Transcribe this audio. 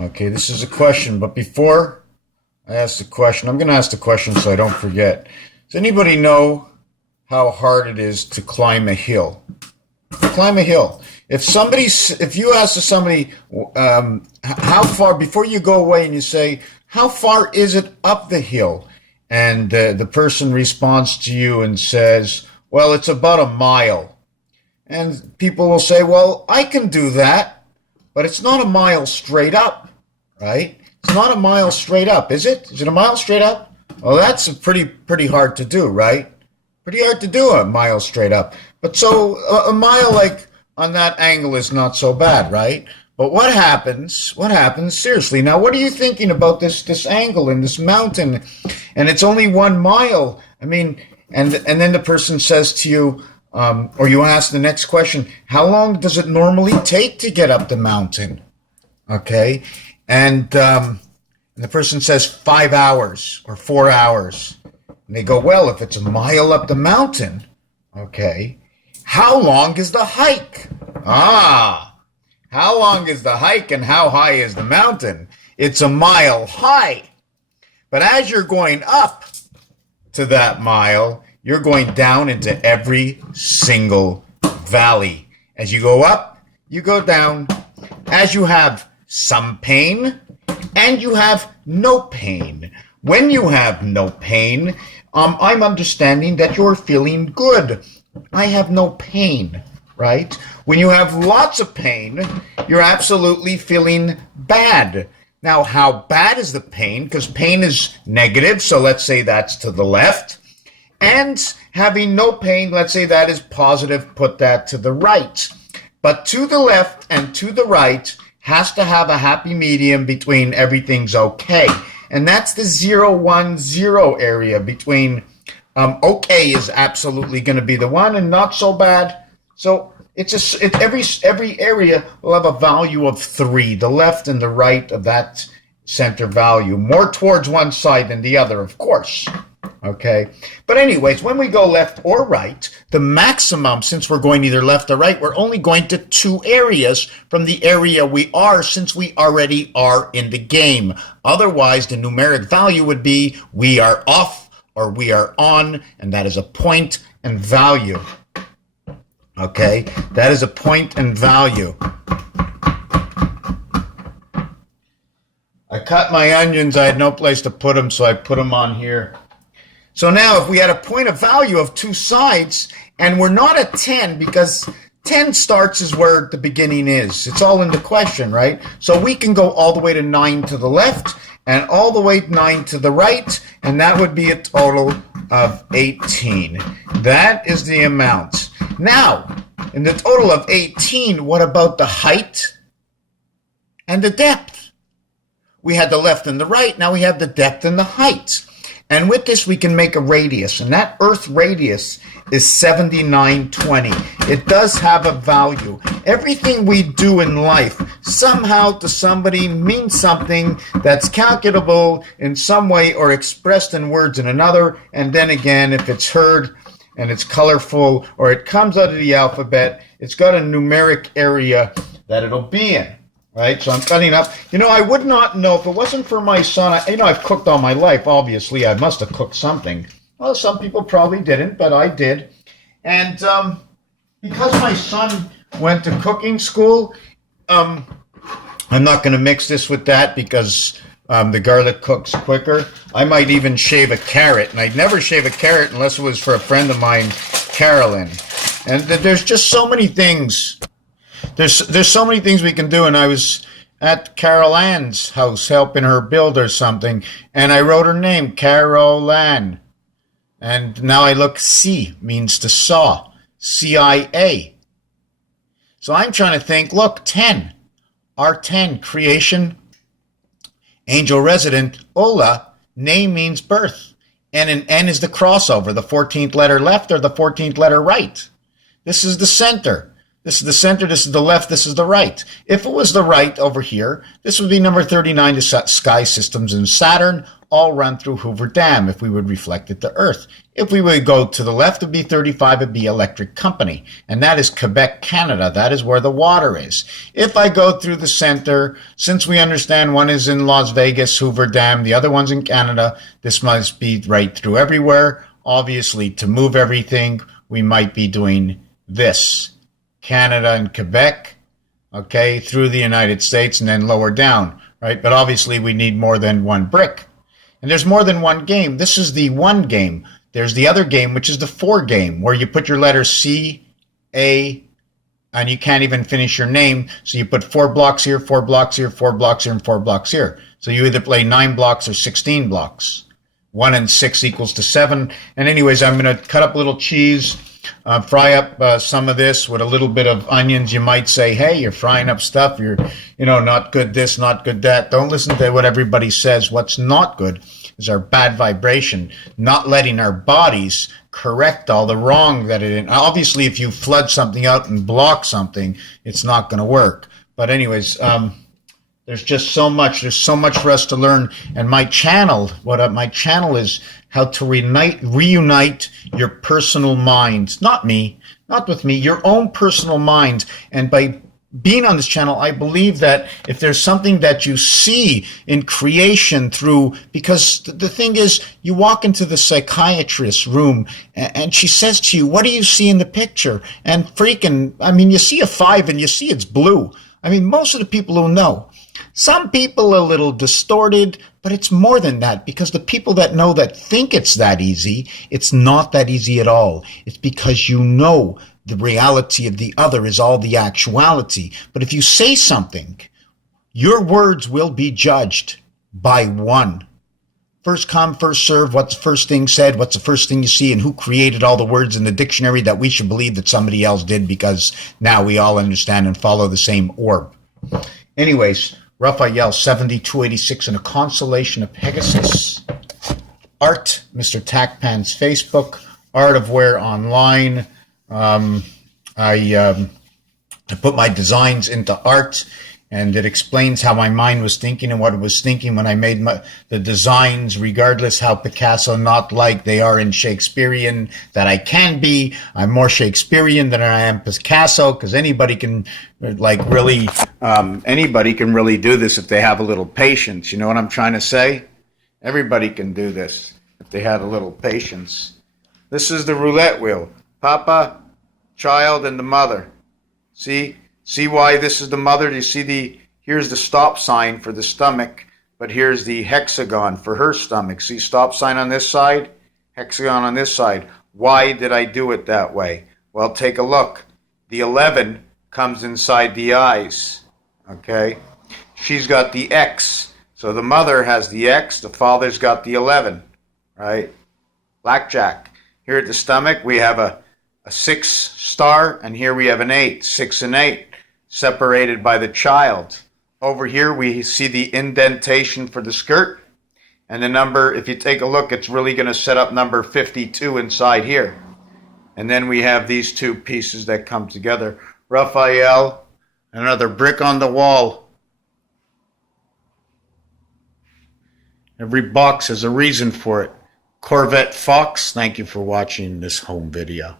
Okay, this is a question, but before I ask the question, I'm going to ask the question so I don't forget. Does anybody know how hard it is to climb a hill? Climb a hill. If you ask somebody how far, before you go away and you say, how far is it up the hill? And the person responds to you and says, well, it's about a mile. And people will say, well, I can do that, but it's not a mile straight up, right? It's not a mile straight up, is it? Is it a mile straight up? Well, that's pretty hard to do, right? Pretty hard to do a mile straight up. But so a mile like on that angle is not so bad, right? But what happens, seriously, now what are you thinking about this angle in this mountain? And it's only 1 mile. I mean, and then the person says to you, or you ask the next question, how long does it normally take to get up the mountain? Okay. And the person says 5 hours or 4 hours. And they go, well, if it's a mile up the mountain, okay, how long is the hike? How long is the hike and how high is the mountain? It's a mile high. But as you're going up to that mile, you're going down into every single valley. As you go up, you go down. As you have some pain and you have no pain. When you have no pain, I'm understanding that you're feeling good. I have no pain, right? When you have lots of pain, you're absolutely feeling bad. Now, how bad is the pain? Because pain is negative, so let's say that's to the left. And having no pain, let's say that is positive, put that to the right. But to the left and to the right has to have a happy medium between everything's okay. And that's the 0, 1, 0 area between okay is absolutely going to be the one and not so bad. So it's every area will have a value of 3, the left and the right of that center value, more towards one side than the other, of course. Okay. But anyways, when we go left or right, the maximum, since we're going either left or right, we're only going to 2 areas from the area we are, since we already are in the game. Otherwise, the numeric value would be we are off or we are on, and that is a point and value. Okay. That is a point and value. I cut my onions. I had no place to put them, so I put them on here. So now if we had a point of value of 2 sides, and we're not at 10 because 10 starts is where the beginning is. It's all in the question, right? So we can go all the way to 9 to the left and all the way 9 to the right, and that would be a total of 18. That is the amount. Now, in the total of 18, what about the height and the depth? We had the left and the right. Now we have the depth and the height. And with this, we can make a radius. And that Earth radius is 7920. It does have a value. Everything we do in life somehow to somebody means something that's calculable in some way or expressed in words in another. And then again, if it's heard and it's colorful or it comes out of the alphabet, it's got a numeric area that it'll be in. Right, so I'm cutting up. You know, I would not know if it wasn't for my son. I've cooked all my life. Obviously, I must have cooked something. Well, some people probably didn't, but I did. And because my son went to cooking school, I'm not going to mix this with that because the garlic cooks quicker. I might even shave a carrot, and I'd never shave a carrot unless it was for a friend of mine, Carolyn. And there's just so many things. There's so many things we can do, and I was at Carol Ann's house helping her build or something, and I wrote her name, Carol Ann. And now I look, C means to saw, CIA. So I'm trying to think, look, 10, R10, creation, angel resident, Ola, name means birth, and an N is the crossover, the 14th letter left or the 14th letter right. This is the center. This is the center, this is the left, this is the right. If it was the right over here, this would be number 39 to Sky Systems in Saturn, all run through Hoover Dam if we would reflect it to Earth. If we would go to the left, it'd be 35, it'd be Electric Company. And that is Quebec, Canada. That is where the water is. If I go through the center, since we understand one is in Las Vegas, Hoover Dam, the other one's in Canada, this must be right through everywhere. Obviously, to move everything, we might be doing this. Canada and Quebec, okay, through the United States and then lower down, right? But obviously we need more than one brick. And there's more than one game. This is the one game. There's the other game, which is the 4 game, where you put your letter C, A, and you can't even finish your name. So you put 4 blocks here, 4 blocks here, 4 blocks here, and 4 blocks here. So you either play 9 blocks or 16 blocks. 1 and 6 equals to 7. And anyways, I'm going to cut up a little cheese, fry up some of this with a little bit of onions. You might say, hey, you're frying up stuff. You're, not good this, not good that. Don't listen to what everybody says. What's not good is our bad vibration, not letting our bodies correct all the wrong that it is. Obviously, if you flood something out and block something, it's not going to work. But anyways, there's just so much. There's so much for us to learn. And my channel, my channel is how to reunite your personal mind. Not me, not with me, your own personal mind. And by being on this channel, I believe that if there's something that you see in creation because the thing is, you walk into the psychiatrist's room and she says to you, what do you see in the picture? And you see a 5 and you see it's blue. Most of the people who know. Some people are a little distorted, but it's more than that, because the people that know that think it's that easy, it's not that easy at all. It's because the reality of the other is all the actuality. But if you say something, your words will be judged by one. First come, first serve. What's the first thing said? What's the first thing you see? And who created all the words in the dictionary that we should believe that somebody else did, because now we all understand and follow the same orb. Anyways, Raphael 7286 and a constellation of Pegasus. Art, Mr. Tacpan's Facebook. Art of Wear online. I put my designs into art, and it explains how my mind was thinking and what it was thinking when I made the designs, regardless how Picasso not like they are in Shakespearean that I can be. I'm more Shakespearean than I am Picasso, because anybody can really do this if they have a little patience. You know what I'm trying to say? Everybody can do this if they had a little patience. This is the roulette wheel. Papa, child, and the mother. See why this is the mother? Do you see here's the stop sign for the stomach, but here's the hexagon for her stomach. See, stop sign on this side, hexagon on this side. Why did I do it that way? Well, take a look. The 11 comes inside the eyes, okay? She's got the X. So the mother has the X, the father's got the 11, right? Blackjack. Here at the stomach, we have a 6 star, and here we have an 8, 6 and 8, separated by the child. Over here, we see the indentation for the skirt, and the number, if you take a look, it's really going to set up number 52 inside here. And then we have these two pieces that come together. Raphael, another brick on the wall. Every box has a reason for it. Corvette Fox, thank you for watching this home video.